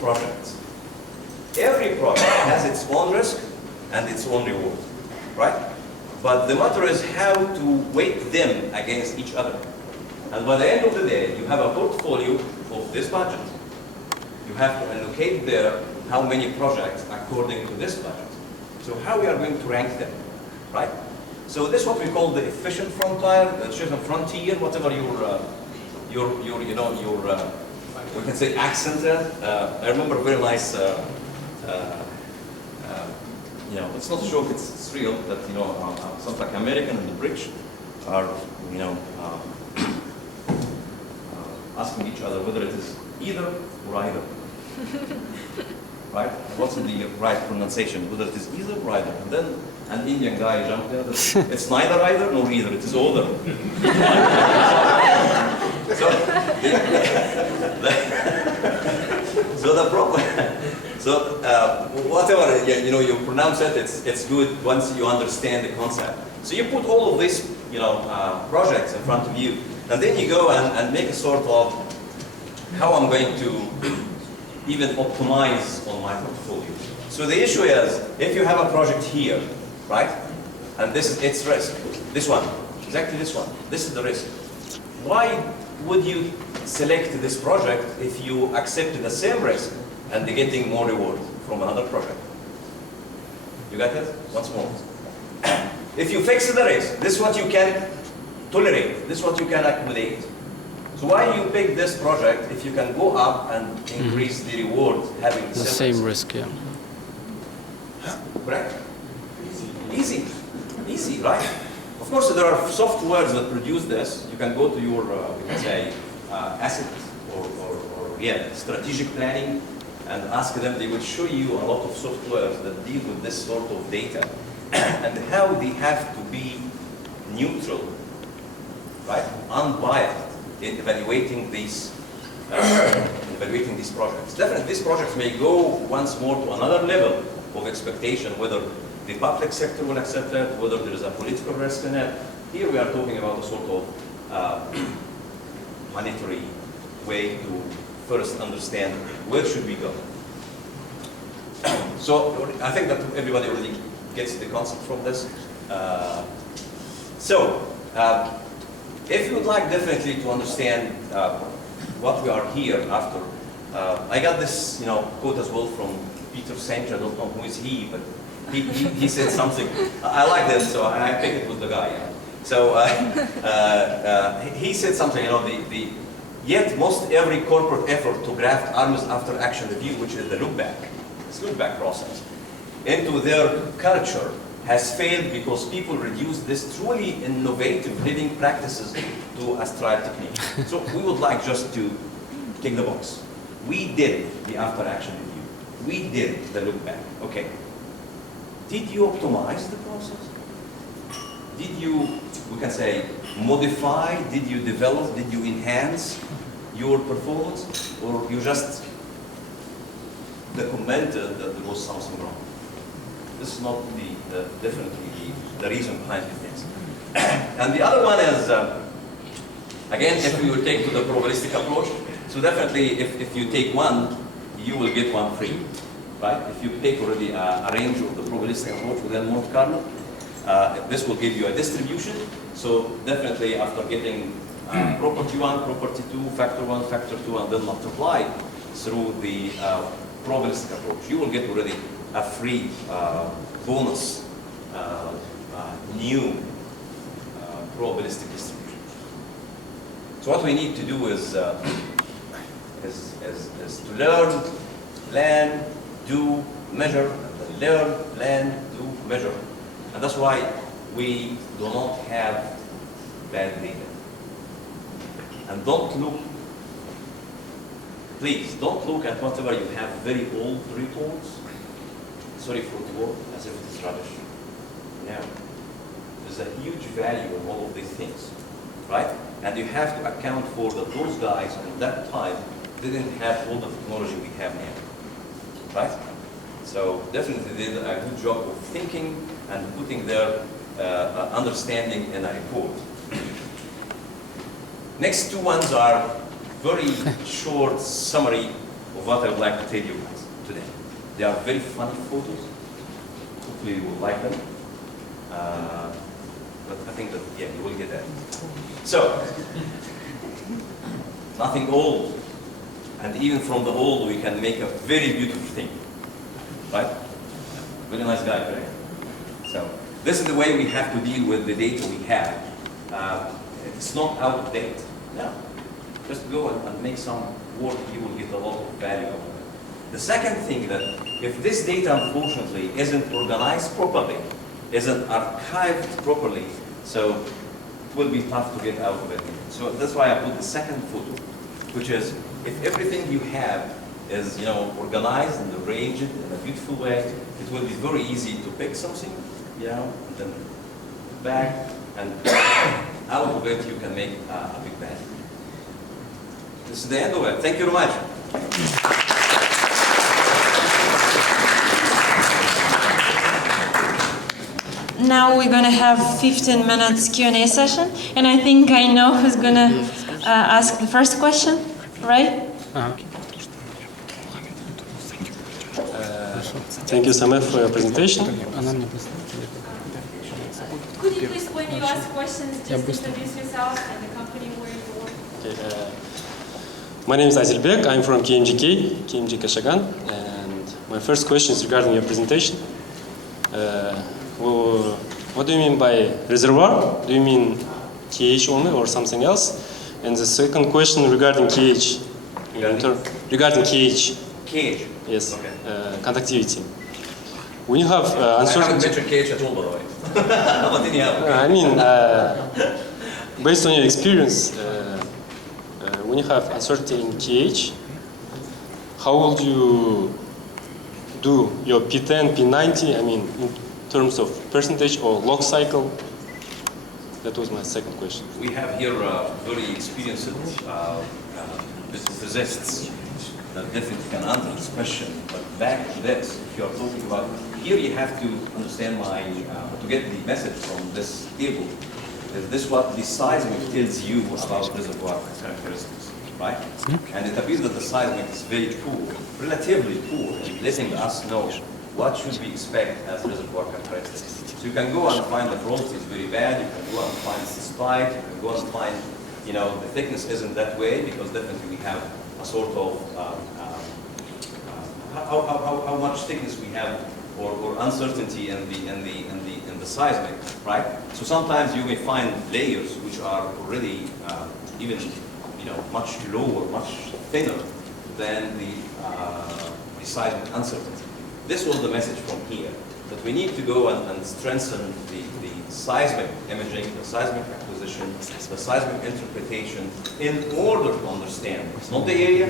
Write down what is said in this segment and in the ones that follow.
projects. Every project has its own risk and its own reward, right? But the matter is how to weight them against each other. And by the end of the day, you have a portfolio of this budget. You have to allocate there how many projects according to this budget. So how we are going to rank them, right? So this is what we call the efficient frontier, whatever we can say accent there. I remember a very nice, it's not a joke, it's real, that, something like American and the British are, asking each other whether it is either or either. Right? What's the right pronunciation? Whether it is either or either. And then an Indian guy jumped in. It's neither either nor either. It is either. So the problem. So whatever you pronounce it, it's good once you understand the concept. So you put all of these projects in front of you, and then you go and make a sort of how I'm going to even optimize on my portfolio. So the issue is, if you have a project here, right, and this is its risk, this one, exactly this one, this is the risk. Why would you select this project if you accept the same risk and getting more reward from another project? You got it? Once more. If you fix the risk, this is what you can tolerate, this is what you can accommodate. So why you pick this project if you can go up and increase the reward having the same risk? Yeah. Correct? Easy, right? Of course, there are softwares that produce this. You can go to your, we can say, asset or strategic planning and ask them. They will show you a lot of softwares that deal with this sort of data and how they have to be neutral, right? Unbiased in evaluating these projects. Definitely, these projects may go once more to another level of expectation, whether the public sector will accept it, whether there is a political risk in it. Here we are talking about a sort of monetary way to first understand where should we go. So I think that everybody already gets the concept from this. If you would like definitely to understand what we are here after, I got this quote as well from Peter Senge. I don't know who is he, but he said something. I like this, so I think it was the guy. Yeah. So he said something. Yet most every corporate effort to graft arms after action review, which is the look back process, into their culture, has failed because people reduce this truly innovative living practices to a trial technique. So we would like just to tick the box. We did the after action review. We did the look back. Okay. Did you optimize the process? Did you, we can say, modify? Did you develop? Did you enhance your performance? Or you just documented that there was something wrong? This is not definitely the reason behind these things. And the other one is, again, if we will take to the probabilistic approach, so definitely if you take one, you will get one free, right? If you take already a range of the probabilistic approach within Monte Carlo, this will give you a distribution. So definitely after getting property 1, property 2, factor 1, factor 2, and then multiply through the probabilistic approach, you will get already a free bonus new probabilistic distribution. So what we need to do is to learn, plan, do, measure, and then learn, plan, do, measure. And that's why we do not have bad data. And please don't look at whatever you have very old reports. Sorry for the word, as if it is rubbish. Yeah. There's a huge value in all of these things, right? And you have to account for that those guys at that time didn't have all the technology we have now, right? So definitely they did a good job of thinking and putting their understanding in a report. Next two ones are very short summary of what I would like to tell you guys today. They are very funny photos. Hopefully you will like them. But I think that, yeah, you will get that. So, nothing old. And even from the old, we can make a very beautiful thing. Right? Very nice guy, correct? So, this is the way we have to deal with the data we have. It's not out of date. No. Just go and make some work, you will get a lot of value out of it. The second thing that if this data unfortunately isn't organized properly, isn't archived properly, so it will be tough to get out of it. So that's why I put the second photo, which is if everything you have is organized and arranged in a beautiful way, it will be very easy to pick something, and then back and out of it you can make a big bang. This is the end of it. Thank you very much. Now we're going to have 15 minutes Q&A session, and I think I know who's going to ask the first question, right? Thank you, Sameh, for your presentation. Could you please, when you ask questions, just introduce yourself and the company where you work? Okay, my name is Azilbek. I'm from KMG Kashagan, and my first question is regarding your presentation. What do you mean by reservoir? Do you mean KH only or something else? And the second question regarding KH. Regarding KH. KH? Yes. Okay. Conductivity. When you have uncertainty. I haven't measured KH at all, by the way. But anyhow. I mean, based on your experience, when you have uncertainty in KH, how would you do your P10, P90, I mean, in terms of percentage or log cycle? That was my second question. We have here very experienced physicists that definitely can answer this question. But back to this, if you are talking about, here you have to understand to get the message from this table, is this what the seismic tells you about reservoir characteristics, right? And it appears that the seismic is very poor, relatively poor, in letting us know what should we expect as reservoir characteristics. So you can go and find the porosity is very bad, you can go and find the spike, you can go and find, the thickness isn't that way, because definitely we have a sort of, how much thickness we have, or uncertainty in the seismic, right? So sometimes you may find layers which are already even, much lower, much thinner than the seismic uncertainty. This was the message from here, that we need to go and strengthen the seismic imaging, the seismic acquisition, the seismic interpretation, in order to understand not the area,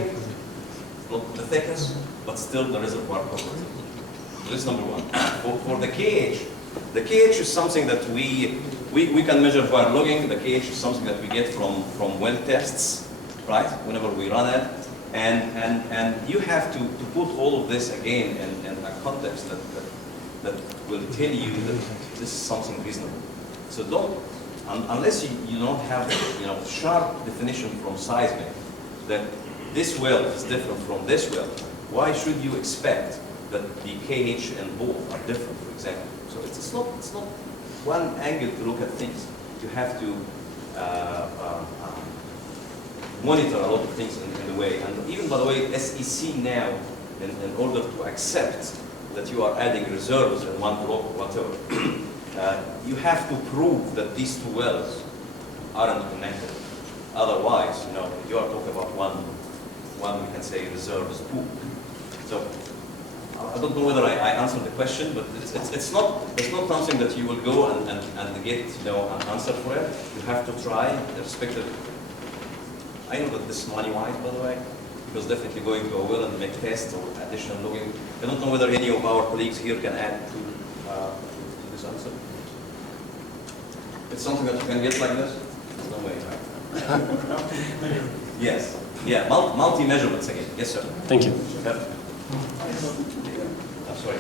not the thickness, but still the reservoir property. So this is number one. For the KH is something that we can measure while logging. The KH is something that we get from well tests, right? Whenever we run it. And you have to put all of this again in a context that will tell you that this is something reasonable. So don't, unless you don't have sharp definition from seismic that this well is different from this well, why should you expect that the KH and both are different, for example? So it's not one angle to look at things. You have to monitor a lot of things in the way. And even, by the way, SEC now, in order to accept that you are adding reserves in one block or whatever, you have to prove that these two wells aren't connected. Otherwise, you are talking about one we can say reserve is poor. So I don't know whether I answered the question, but it's not something that you will go and get an answer for it. You have to try, irrespective. I know that this is money-wise, by the way, because definitely going to a well and make tests or additional logging. I don't know whether any of our colleagues here can add to this answer. It's something that you can get like this? There's no way, right? Yes. Yeah, multi-measurements again. Yes, sir. Thank you. Sorry.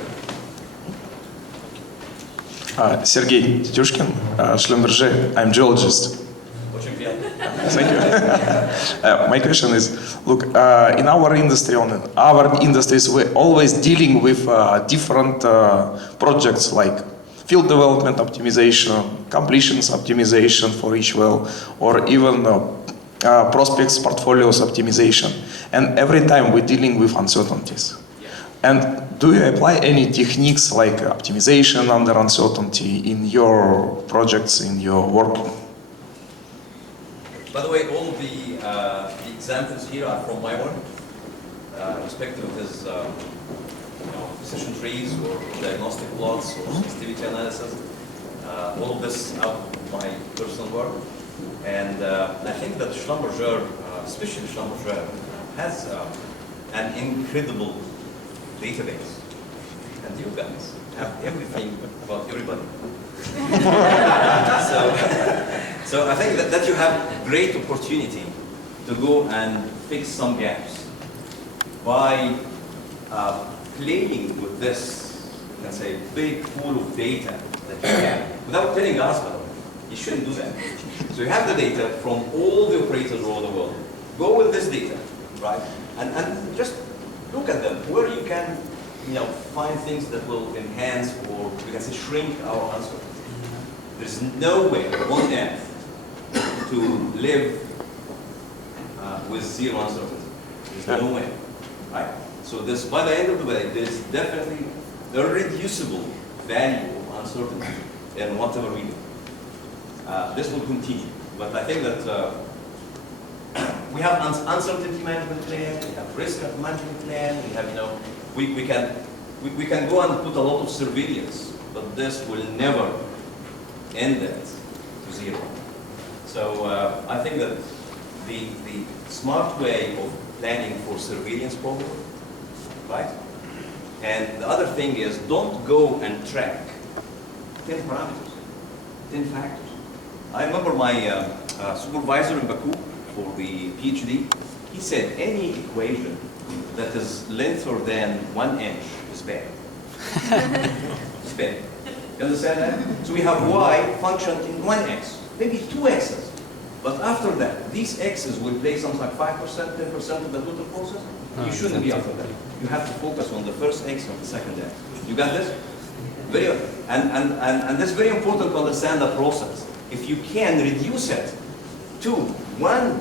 Сергей Тетюшкин, Шлюмберже. I'm geologist. Очень приятно. Thank you. My question is, look, in our industry, on our industries, we're always dealing with different projects like field development optimization, completions optimization for each well, or even prospects portfolios optimization. And every time we're dealing with uncertainties. And do you apply any techniques like optimization under uncertainty in your projects, in your work? By the way, all of the examples here are from my work, respective of his decision trees or diagnostic plots or sensitivity analysis. All of this out of my personal work. And I think that Schlumberger, especially Schlumberger, has an incredible database. And you guys have everything about everybody. So I think that you have great opportunity to go and fix some gaps by playing with this, let's say, big pool of data that you have, without telling us, by the way. You shouldn't do that. So you have the data from all the operators all over the world. Go with this data, right? And just look at them, where you can find things that will enhance or we can say shrink our uncertainty. There's no way on earth to live with zero uncertainty. There's no way, right? So this, by the end of the day, there's definitely a reducible value of uncertainty in whatever we do. This will continue, but I think that we have uncertainty management plan, we have risk management plan, we have we can go and put a lot of surveillance, but this will never end that to zero. So I think that the smart way of planning for surveillance program, right? And the other thing is, don't go and track 10 parameters, 10 factors. I remember my supervisor in Baku for the PhD, he said any equation that is lengther than 1 inch is bad. It's bad. You understand that? So we have y function in 1x, maybe 2x's. But after that, these x's will play something like 5%, 10% of the total process. You shouldn't be after that. You have to focus on the first x and the second x. You got this? And that's very important to understand the process. If you can reduce it to one,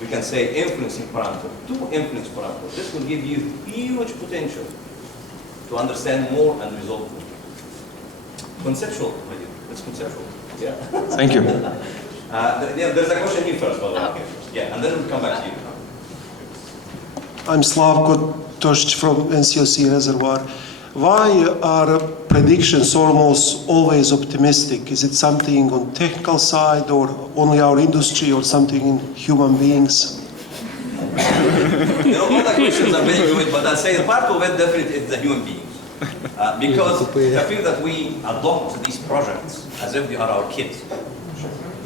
we can say influencing parameter, 2 influence parameters, this will give you huge potential to understand more and resolve more. Conceptual, it's conceptual. Yeah. Thank you. There's a question here first, by the way. Yeah, and then we'll come back to you. I'm Slavko Tošić from NCOC Reservoir. Why are predictions almost always optimistic? Is it something on technical side or only our industry or something in human beings? All the questions are very good, but I'll say part of it definitely is the human beings. Because I feel that we adopt these projects as if they are our kids.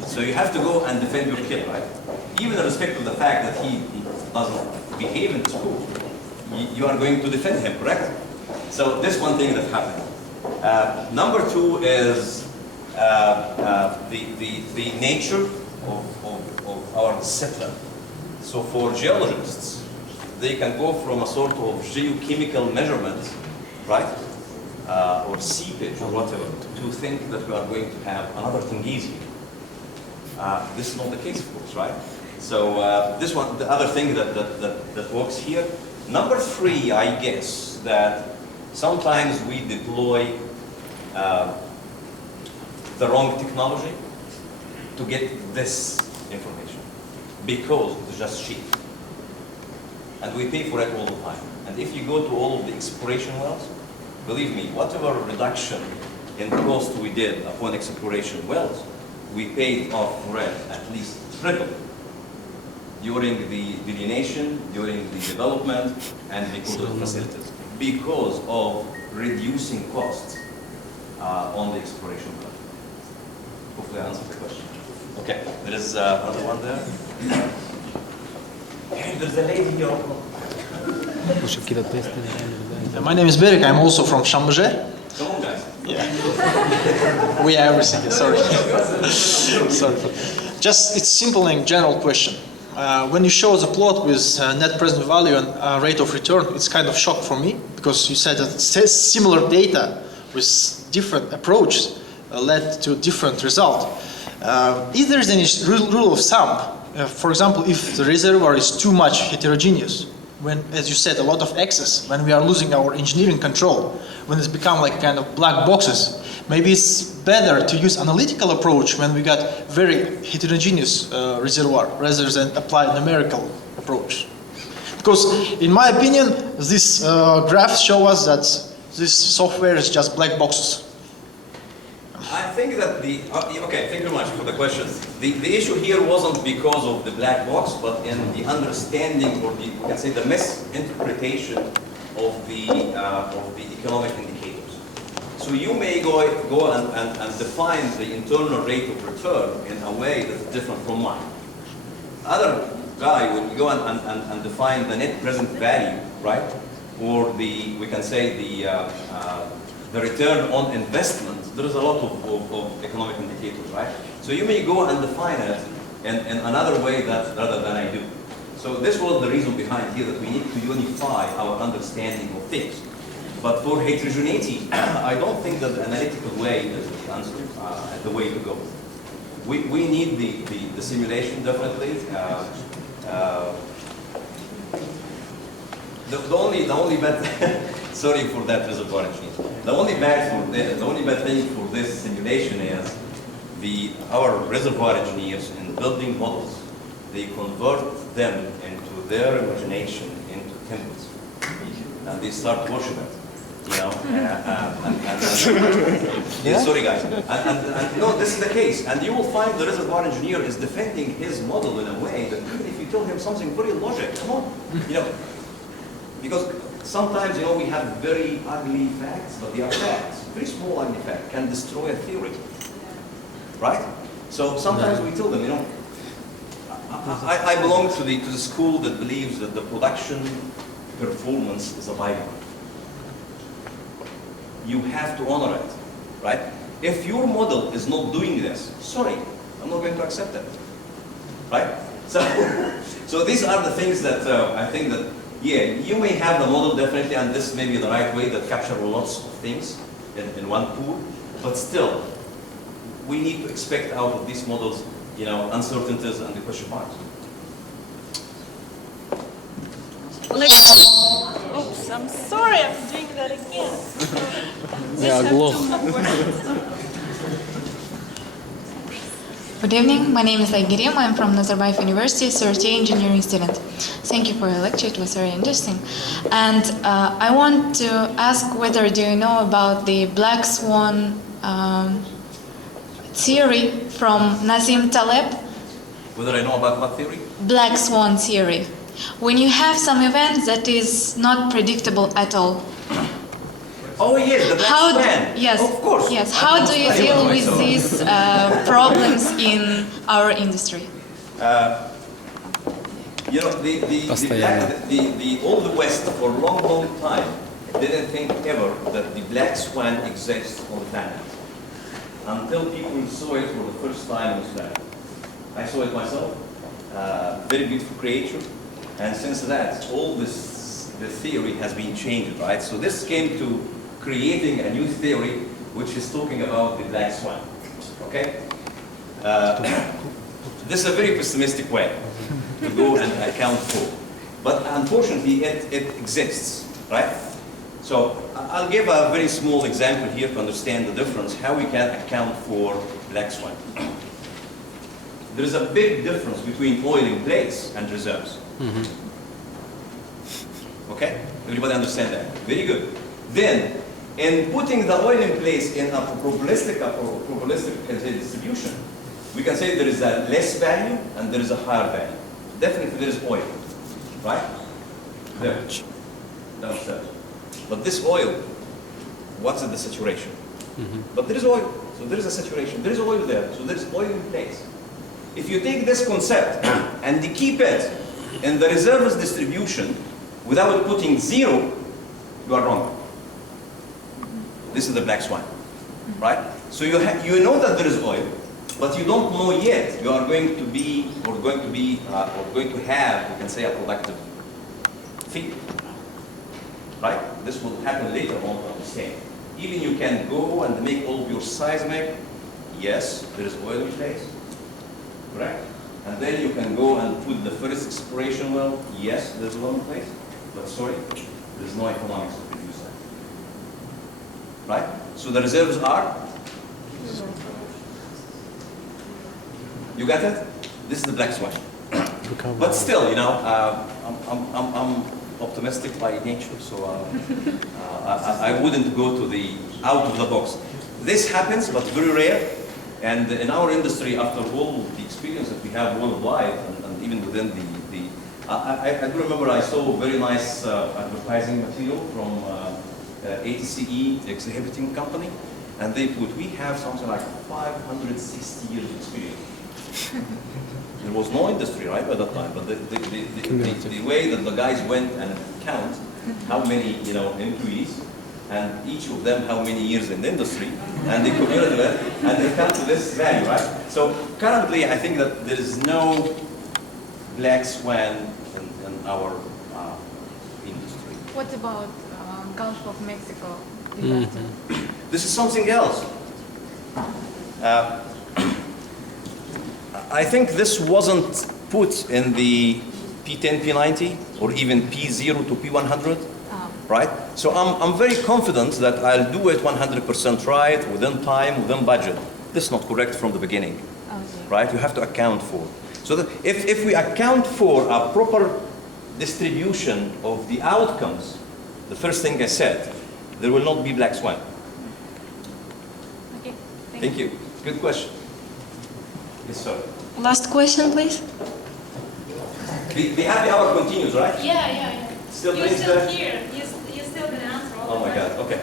So you have to go and defend your kid, right? Even in respect of the fact that he doesn't behave in school, you are going to defend him, correct? So this one thing that happened. Number two is the nature of our discipline. So for geologists, they can go from a sort of geochemical measurement, right, or seepage or whatever, to think that we are going to have another thing easy. This is not the case, of course, right? So this one, the other thing that works here. Number three, I guess that sometimes we deploy the wrong technology to get this information because it's just cheap. And we pay for it all the time. And if you go to all of the exploration wells, believe me, whatever reduction in cost we did upon exploration wells, we paid off for it at least triple during the delineation, during the development, and because of the facilities. Because of reducing costs on the exploration well. Hopefully I answered the question. Okay, there is another one there. Hey, there's a lady here. My name is Berik, I'm also from Schlumberger. Come on, guys. Yeah. We are everything, sorry. Sorry. Just it's simple and general question. When you show the plot with net present value and rate of return, it's kind of shock for me because you said that similar data with different approach led to different result. If there is any rule of thumb, for example, if the reservoir is too much heterogeneous, when, as you said, a lot of excess, when we are losing our engineering control, when it's become like kind of black boxes, maybe it's better to use analytical approach when we got very heterogeneous reservoir rather than apply numerical approach. Because in my opinion, this graphs show us that this software is just black boxes. I think that okay, thank you very much for the question. The issue here wasn't because of the black box, but in the understanding, or we can say the misinterpretation of the economic indicators. So you may go and define the internal rate of return in a way that's different from mine. Other guy would go and define the net present value, right? Or we can say the return on investment. There is a lot of economic indicators, right? So you may go and define it in another way rather than I do. So this was the reason behind here, that we need to unify our understanding of things. But for heterogeneity, I don't think that the analytical way is the answer, the way to go. We need the simulation, definitely. The only bad sorry for that reservoir engineer. The only bad thing for this simulation is our reservoir engineers in building models, they convert them into their imagination into temples, and they start worshiping it. You know, yeah, sorry guys, and no, this is the case, and you will find the reservoir engineer is defending his model in a way that even if you tell him something very logical, come on, you know, because sometimes, you know, we have very ugly facts, but they are facts. Very small ugly fact can destroy a theory, right? So sometimes we tell them, you know, I belong to the school that believes that the production performance is a byproduct. You have to honor it, right? If your model is not doing this, sorry, I'm not going to accept it, right? So these are the things that I think that, yeah, you may have the model definitely, and this may be the right way that capture lots of things in one pool, but still, we need to expect out of these models, you know, uncertainties and the question marks. Oops, I'm sorry, I'm doing that again. Good evening, my name is Aygirim, I'm from Nazarbayev University, third year engineering student. Thank you for your lecture, it was very interesting. And I want to ask whether do you know about the black swan theory from Nassim Taleb? Whether I know about what theory? Black swan theory. When you have some event that is not predictable at all. Oh yes, the black swan. Yes, of course. Yes. How do you deal with these problems in our industry? You know, the Old West for a long, long time didn't think ever that the black swan exists on the planet until people saw it for the first time on this planet. I saw it myself. Very beautiful creature, and since that, all the theory has been changed, right? So this came to creating a new theory, which is talking about the black swan. Okay? This is a very pessimistic way to go and account for, but unfortunately, it exists, right? So I'll give a very small example here to understand the difference, how we can account for black swan. There is a big difference between oil in place and reserves. Okay? Everybody understand that? Very good. Then, in putting the oil in place in a probabilistic distribution, we can say there is a less value and there is a higher value. Definitely there is oil, right? There, downstairs. But this oil, what's the saturation? But there is oil, so there is a saturation. There is oil there, so there is oil in place. If you take this concept and keep it in the reserves distribution without putting zero, you are wrong. This is the black swan, right? So you know that there is oil, but you don't know yet you are going to be, or going to have, you can say, a productive field. Right? This will happen later on to understand. Even you can go and make all of your seismic. Yes, there is oil in place. Correct? And then you can go and put the first exploration well. Yes, there's oil in place. But sorry, there's no economics to produce that. Right? So the reserves are? You got it? This is the black swan. But still, you know, I'm optimistic by nature, so I wouldn't go to the out of the box. This happens, but very rare. And in our industry, after all the experience that we have worldwide, and even within I do remember I saw very nice advertising material from ATCE exhibiting company, and they put, we have something like 560 years of experience. There was no industry, right, by that time, but the way that the guys went and count how many, you know, employees, and each of them how many years in the industry, and they cumulative it, and they come to this value, right? So currently, I think that there is no black swan in our industry. What about Gulf of Mexico disaster? This is something else. I think this wasn't put in the P10, P90, or even P0 to P100, right? So I'm very confident that I'll do it 100% right, within time, within budget. This is not correct from the beginning, right? You have to account for. So that if we account for a proper distribution of the outcomes, the first thing I said, there will not be black swan. Okay, Thank you. Good question. Yes, sir. Last question, please. The happy hour continues, right? Yeah. Still You're brings still the- here. You're still gonna answer all Oh the my questions. God, okay.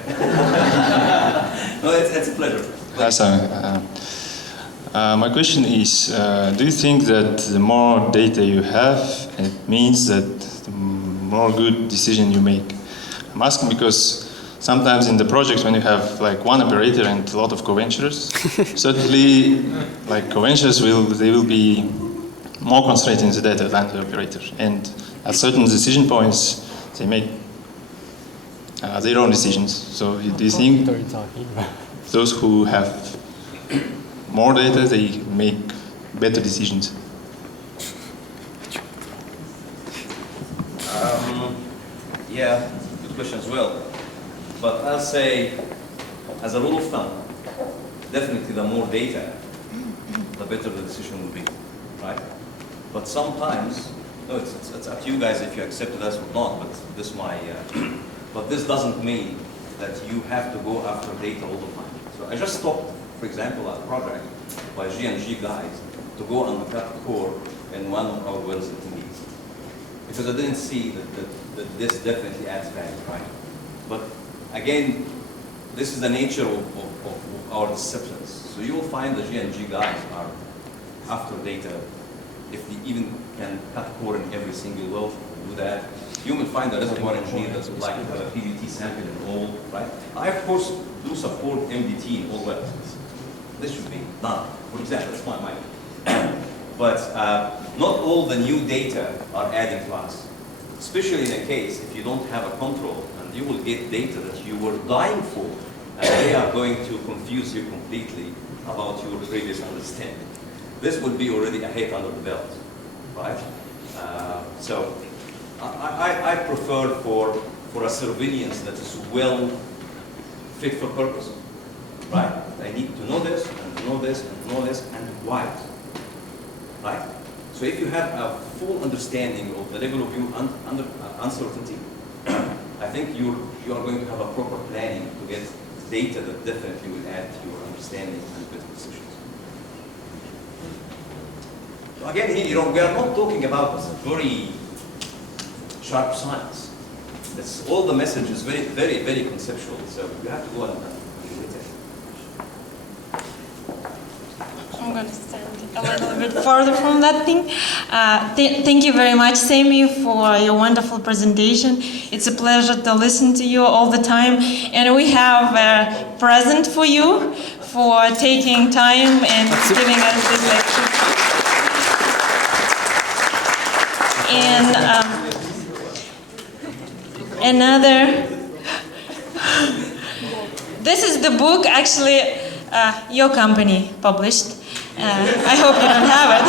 No, it's a pleasure. Hi, Sameh. My question is, do you think that the more data you have, it means that the more good decision you make? I'm asking because sometimes in the projects when you have like one operator and a lot of co-venturers, certainly like co-venturers will be more constrained in the data than the operator. And at certain decision points, they make their own decisions. So do you think those who have more data, they make better decisions? Yeah, good question as well. But I'll say, as a rule of thumb, definitely the more data, the better the decision will be, right? But sometimes, no, it's up to you guys if you accept this or not, but this doesn't mean that you have to go after data all the time. So I just stopped, for example, a project by G&G guys to go and cut core in one of our wells in Tenerife. Because I didn't see that this definitely adds value, right? But again, this is the nature of our disciplines. So you will find the G&G guys are after data. If they even can cut core in every single well, do that. You will find the reservoir engineer that would like to have a PVT sample in all, right? I, of course, do support MDT in all wells. This should be done. For example, that's my mind. But not all the new data are adding to us. Especially in a case if you don't have a control, and you will get data that you were dying for, and they are going to confuse you completely about your previous understanding. This would be already a hit under the belt, right? So I prefer for a surveillance that is well fit for purpose, right? I need to know this, and to know this, and to know this, and why, right? So if you have a full understanding of the level of your uncertainty, I think you are going to have a proper planning to get data that definitely will add to your understanding and better decisions. So again, we are not talking about very sharp science. That's all the message is very, very, very conceptual. So you have to go and do it. I'm going to stand a little bit farther from that thing. Thank you very much, Sameh, for your wonderful presentation. It's a pleasure to listen to you all the time. And we have a present for you for taking time and giving us this lecture. And this is the book actually your company published. I hope you don't have it.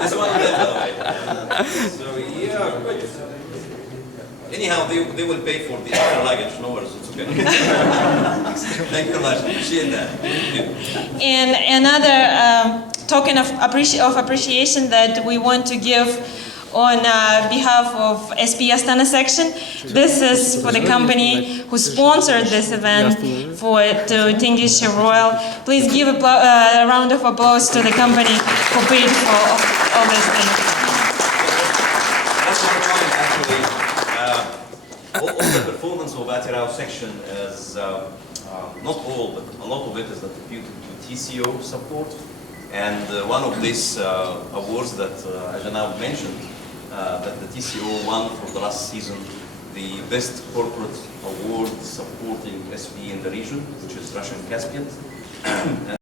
This one of them, by the way. So yeah, good. Anyhow, they will pay for the extra luggage. No worries, it's okay. Thank you very much. Appreciate that. Thank you. And another token of appreciation that we want to give on behalf of SPE Astana Section. This is for the company who sponsored this event, to Tingish Royal. Please give a round of applause to the company who paid for all this thing. That's one point, actually. All the performance of Attirau section is, not all, but a lot of it is attributed to TCO support. And one of these awards that Ajanav mentioned, that the TCO won for the last season, the Best Corporate Award supporting SPE in the region, which is Russian Caspian. And